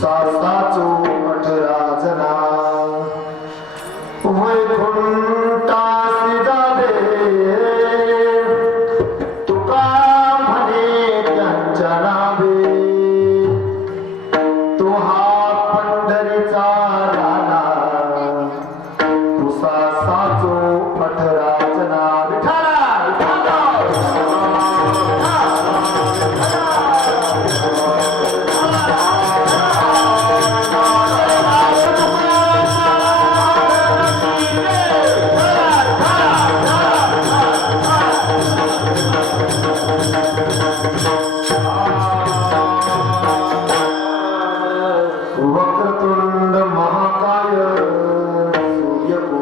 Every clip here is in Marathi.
सासाचो साचो अठरा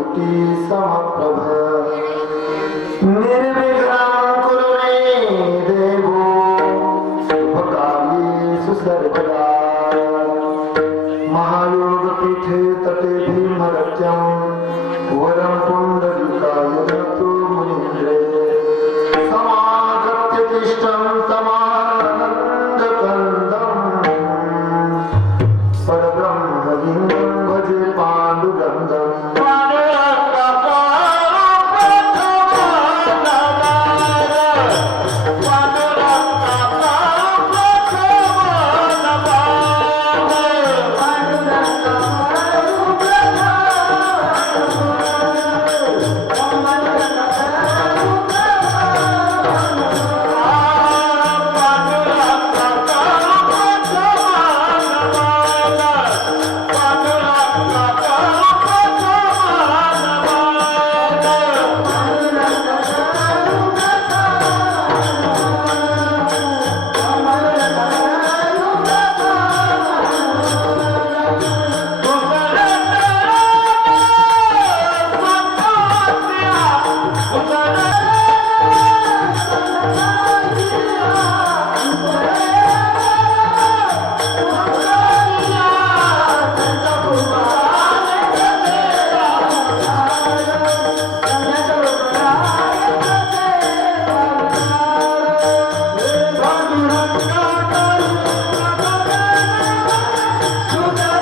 सूर्यकोटी समप्रभ. निर्विघ्नं Não dá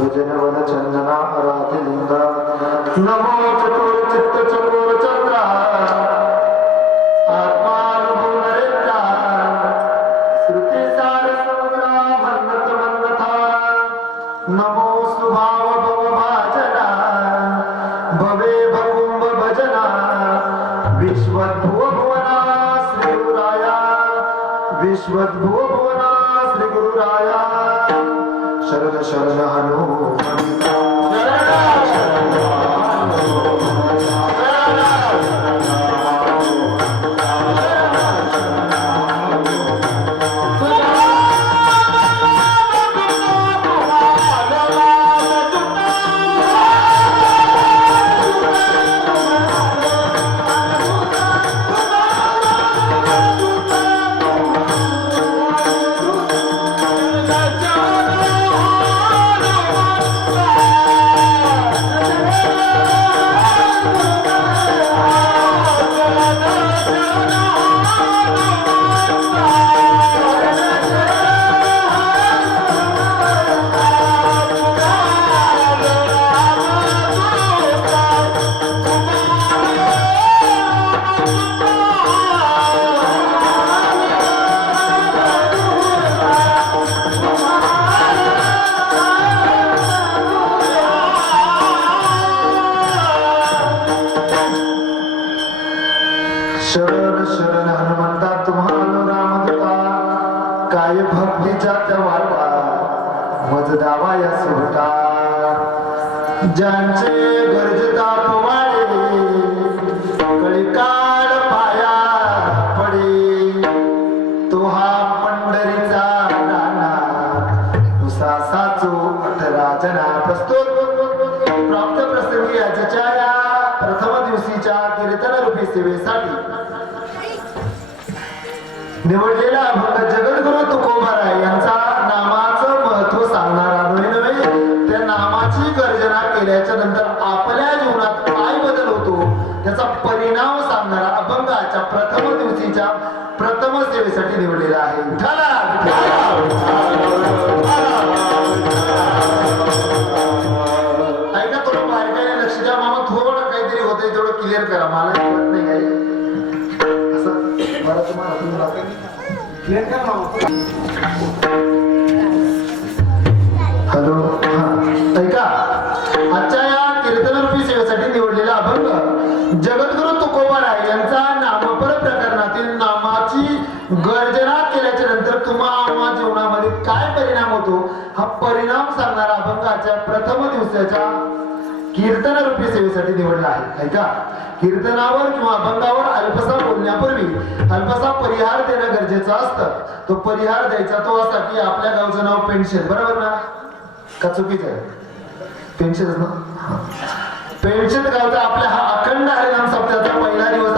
सुजन वन चंदना आराधिलिंगा नमो चतुर चित्त चकोर चंद्रा आत्मानुभव समुद्रा मन्नथा नमो सुभाव भव भाजना भवे भकुंभ भजना विश्वद्भुव भुवना श्री विश्वद्भुव काय भक्तीच्या त्या वाटा मज दावा या सोहटा ज्यांचे गरजता पोवाडे कळिकाळ पाया पडे. तो हा पंढरीचा नाना उसा साचो अठरा प्रस्तुत. प्राप्त प्रसंगी आजच्या या प्रथम दिवशीच्या कीर्तन रूपी सेवेसाठी. निवडले प्रथम दिवशीच्या प्रथम सेवेसाठी निवडलेला आहे. ऐका थोडं बारकाईने लक्ष द्या. मामा थोडं काहीतरी होतंय तेवढं क्लिअर करा. मला कळत नाही काही. असं मला तुम्हाला तुम्हाला क्लिअर करा मामा. प्रथम दिवसाच्या कीर्तन रूपी सेवेसाठी निवडला आहे. ऐका कीर्तनावर किंवा अभंगावर अल्पसा बोलण्यापूर्वी अल्पसा परिहार देणं गरजेचं असतं. तो परिहार द्यायचा तो असा की आपल्या गावचं नाव पेन्शन बरोबर ना? का चुकीचं आहे? पेन्शन ना? पेन्शन गावचा आपल्या हा अखंड हरिनाम सप्ताहाचा पहिला दिवस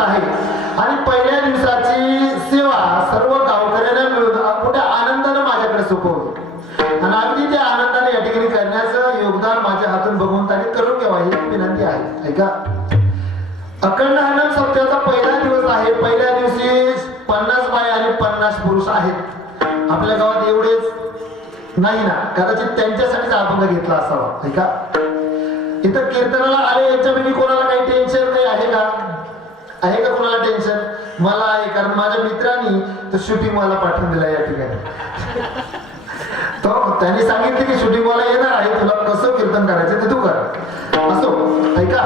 अखंड हनन सप्त्याचा पहिला दिवस आहे. पहिल्या दिवशी पन्नास बाया आणि पन्नास पुरुष आहेत. आपल्या गावात एवढेच नाही ना? कदाचित त्यांच्यासाठीच अभंग घेतला असावा का? इथं कीर्तनाला आले याच्यापैकी कोणाला काही टेन्शन नाही आहे का? आहे का कोणाला टेन्शन मला आहे कारण माझ्या मित्रांनी तर शूटिंग मला पाठवून दिला या ठिकाणी. तो त्यांनी सांगितले की शूटिंग मला येणार आहे तुला कसं कीर्तन करायचं ते तू कर. असो ऐका.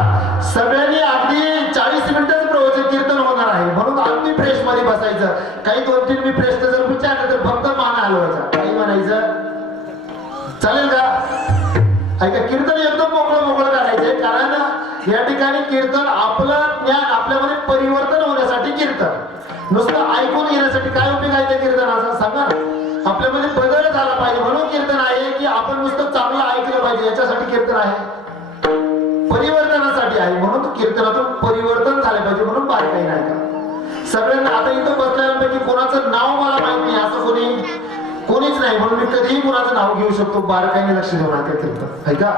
सगळ्यांनी अगदी चाळीस मिनिटच प्रवचन कीर्तन होणार आहे. म्हणून अगदी फ्रेशमध्ये बसायचं. काही दोन तीन मी फ्रेश जर विचारलं तर फक्त मान हलवायचा. काही म्हणायचं? चालेल का? ऐका कीर्तन एकदम मोकळं मोकळं करायचंय. कारण या ठिकाणी कीर्तन आपलं ज्ञान आपल्यामध्ये परिवर्तन होण्यासाठी कीर्तन. नुसतं ऐकून घेण्यासाठी काय उपयोग आहे त्या कीर्तनाचा? सांगा ना. आपल्यामध्ये बदल झाला पाहिजे. म्हणून कीर्तन आहे की आपण नुसतं चांगलं ऐकलं पाहिजे. याच्यासाठी कीर्तन आहे. परिवर्तनासाठी आहे. म्हणून कीर्तनातून परिवर्तन झाले पाहिजे म्हणून बारकाई नाही का? सगळ्यांना आता इथं बसल्यापैकी कोणाचं नाव मला माहीत नाही. असं कोणी कोणीच नाही. म्हणून मी कधीही कोणाचं नाव घेऊ शकतो. बारकाईने लक्ष देऊन कीर्तन. ऐका?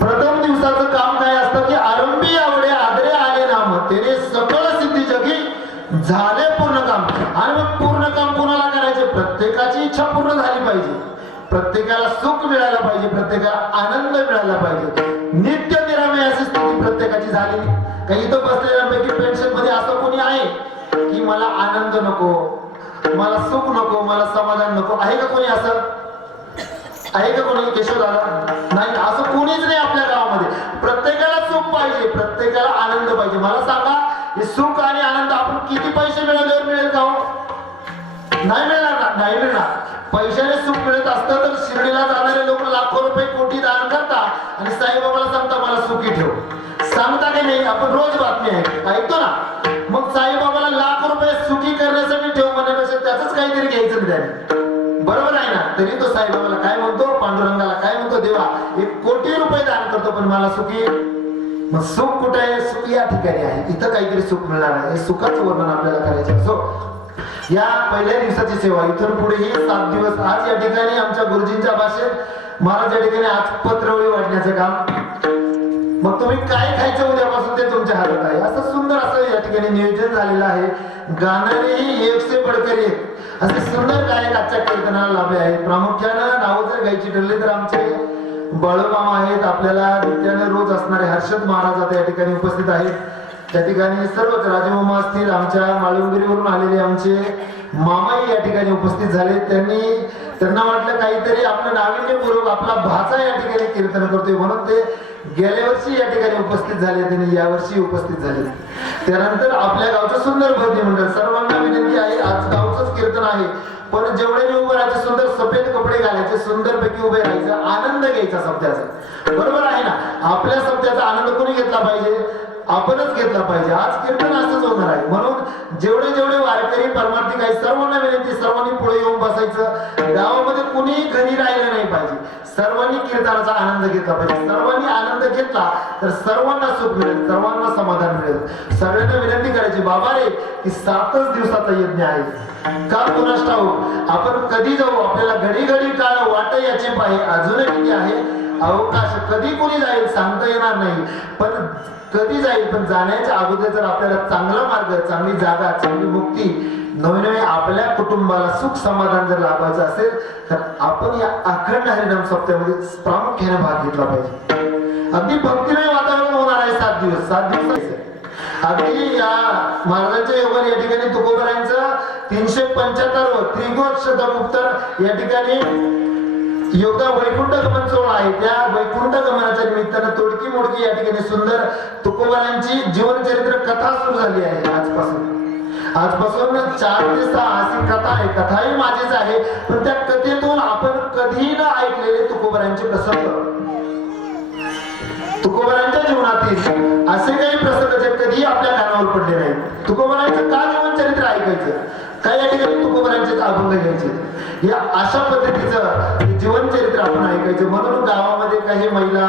प्रथम दिवसाचं काम काय असतं की आरंभी आवडे आदरे आले नाम. तेने सकळ सिद्धी जगी झाले पूर्ण काम. आणि मग पूर्ण काम कोणाला प्रत्येकाची इच्छा पूर्ण झाली पाहिजे. प्रत्येकाला सुख मिळायला पाहिजे प्रत्येकाला आनंद मिळाला पाहिजे. नित्य निरामय अशी स्थिती प्रत्येकाची झाली काही इथं बसलेल्यांपैकी पेन्शनमध्ये असं कोणी आहे की मला आनंद नको मला सुख नको मला समाधान नको. आहे का कोणी असं? आहे का कोणी? केशव दादा? नाही असं कोणीच नाही आपल्या गावामध्ये. प्रत्येकाला सुख पाहिजे प्रत्येकाला आनंद पाहिजे. मला सांगा हे सुख आणि आनंद आपण किती पैसे मिळवल्यावर मिळेल का हो? नाही मिळणार ना. पैशाने सुख मिळत असतं तर शिर्डीला जाणारे लोक लाखो रुपये कोटी दान करतात. आणि साईबाबाला सांगता मला सुखी ठेव. सांगता की नाही? आपण रोज बातमी आहे. ऐकतो ना? मग साईबाबाला लाख रुपये सुखी करण्यासाठी ठेव म्हणण्यापेक्षा त्याच काहीतरी घ्यायचं त्याने. बरोबर आहे ना? तरी तो साईबाबाला काय म्हणतो? पांडुरंगाला काय म्हणतो? देवा एक कोटी रुपये दान करतो पण मला सुखी. मग सुख कुठे आहे? सुख या ठिकाणी आहे. इथं काहीतरी सुख मिळणार आहे. सुखाचं वर्णन आपल्याला करायचं असो या पहिल्या दिवसाची सेवा. इथून पुढेही सात दिवस. आज या ठिकाणी आमच्या गुरुजींच्या भाषेत महाराज या ठिकाणी आज पत्रवळी वाढण्याचं काम. मग तुम्ही काय खायचं उद्यापासून ते तुमच्या हातात आहे. असं सुंदर असं या ठिकाणी नियोजन झालेलं आहे. गाणारेही एक से बडकर एक असे सुंदर गायक आजच्या कीर्तनाला लाभले आहेत. प्रामुख्यानं नावं जर गायची ठरली तर आमचे बाळूमामा आहेत. आपल्याला नित्याने रोज असणारे हर्षद महाराज आता या ठिकाणी उपस्थित आहेत. त्या ठिकाणी सर्वच राजमामा असतील आमच्या माळुंगिरीवरून आलेले आमचे मामाही या ठिकाणी उपस्थित झाले. त्यांनी त्यांना वाटलं काहीतरी आपलं नाविन्यपूर्वक आपला भाचा या ठिकाणी कीर्तन करतोय म्हणून ते गेल्या वर्षी या ठिकाणी उपस्थित झाले त्यांनी या वर्षी उपस्थित झाले. त्यानंतर आपल्या गावचं सुंदर भरती मंडळ सर्वांना विनंती आहे आज गावचंच कीर्तन आहे. पण जेवढे उभं राहायचे सुंदर सफेद कपडे घालायचे सुंदर पैकी उभे राहायचं आनंद घ्यायचा सप्त्याचा बरोबर आहे ना? आपल्या सप्त्याचा आनंद कोणी घेतला पाहिजे? आपणच घेतला पाहिजे. आज कीर्तन असंच होणार आहे. म्हणून जेवढे जेवढे वारकरी परमार्थी काही सर्वांना विनंती सर्वांनी पुढे येऊन बसायचं. गावामध्ये कुणीही घरी राहिलं नाही पाहिजे. सर्वांनी कीर्तनाचा आनंद घेतला पाहिजे. सर्वांनी आनंद घेतला तर सर्वांना सुख मिळेल सर्वांना समाधान मिळेल. सगळ्यांना विनंती करायची बाबा रे की सातच दिवसाचा यज्ञ आहे. का कुणास ठाऊ आपण कधी जाऊ? आपल्याला घडी घडी काळ वाट याची पाहिजे अजूनही किती आहे. अवकाश कधी कोणी जाईल सांगता येणार नाही. पण कधी जाईल पण जाण्याच्या अगोदर जर आपल्याला चांगला मार्ग चांगली जागा चांगली मुक्ती नवे आपल्या कुटुंबाला सुख समाधान जर लाभायचं असेल तर आपण या अखंड हरिनाम सप्त्यामध्ये प्रामुख्याने भाग घेतला पाहिजे. अगदी भक्तिमय वातावरण होणार आहे सात दिवस. सात दिवस अगदी या महाराजांच्या योगाने या ठिकाणी तुकोबरायांचं तीनशे पंच्याहत्तर त्रिगोट शतकोत्तर या ठिकाणी योगा वैकुंठ गमन सोहळा आहे. त्या वैकुंठ गमनाच्या निमित्तानं तोडकी मोडकी या ठिकाणी सुंदर तुकोबारांची जीवनचरित्र कथा सुरू झाली आहे आजपासून. आजपासून चार ते सहा अशी कथा आहे. कथाही माझीच आहे. पण त्या कथेतून आपण कधीही न ऐकलेले तुकोबारांचे प्रसंग. तुकोबारांच्या जीवनातील असे काही प्रसंग जे कधी आपल्या कानावर पडले नाहीत. तुकोबारांचं का जीवन चरित्र ऐकायचं? काय या ठिकाणी तुकोबारांचे अभंग घ्यायचे? या अशा पद्धतीचं जीवन चरित्र आपण ऐकायचं. म्हणून गावामध्ये काही महिला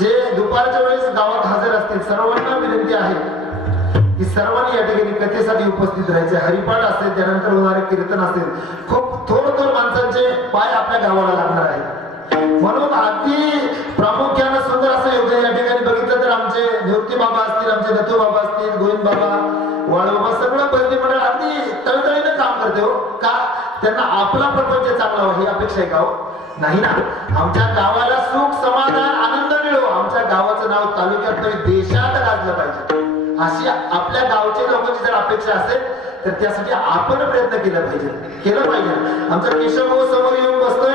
जे दुपारच्या वेळेस गावात हजर असतील सर्वांना विनंती आहे की सर्वांनी या ठिकाणी कथेसाठी उपस्थित राहायचे. हरिपाठ असेल त्यानंतर होणारे कीर्तन असेल. खूप थोड थोर माणसांचे पाय आपल्या गावाला लागणार आहे म्हणून अगदी प्रामुख्यानं सुंदर असं योगदान या ठिकाणी बघितलं तर आमचे ज्योती बाबा असतील आमचे दत्तू बाबा असतील गोविंद बाबा वाळू सगळं बंदी मंडळ अगदी तळतळीनं काम करते हो. का? त्यांना आपला प्रपंच चांगला व्हावा ही अपेक्षा आहे का हो? नाही ना. आमच्या गावाला सुख समाधान आनंद मिळो. आमच्या गावाचं नाव तालुक्यात नव्हे देशात गाजलं पाहिजे. अशी आपल्या गावच्या लोकांची जर अपेक्षा असेल तर त्यासाठी आपण प्रयत्न केला पाहिजे. केलं पाहिजे. आमचा केशव समोर येऊन बसतोय.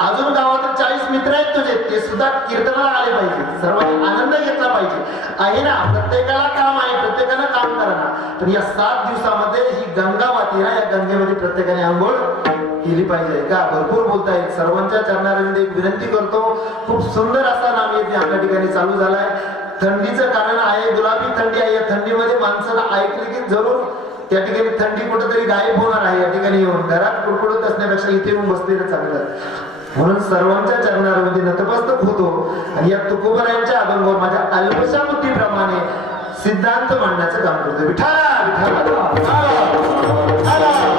अजून गावात चाळीस मित्र आहेत तुझे ते सुद्धा कीर्तनाला आले पाहिजे. सर्वांनी आनंद घेतला पाहिजे. आहे ना प्रत्येकाला काम आहे प्रत्येकानं काम करा ना पण या सात दिवसामध्ये ही गंगा माती ना या गंगेमध्ये प्रत्येकाने आंघोळ केली पाहिजे. का? भरपूर बोलतायत सर्वांच्या चरणाऱ्यांमध्ये एक विनंती करतो. खूप सुंदर असा नाम येते आपल्या ठिकाणी चालू झालाय. थंडीचं कारण आहे गुलाबी थंडी आहे. या थंडीमध्ये माणसाला ऐकले की जरूर त्या ठिकाणी थंडी कुठेतरी गायब होणार आहे. या ठिकाणी येऊन घरात कुडकुडत असण्यापेक्षा इथे येऊन बसलेलं चांगलं म्हणून सर्वांच्या चरणामध्ये नतमस्तक होतो आणि या तुकोबरायांच्या अभंगावर माझ्या अल्पशा बुद्धीप्रमाणे सिद्धांत मांडण्याचं काम करतो विठाला विठाला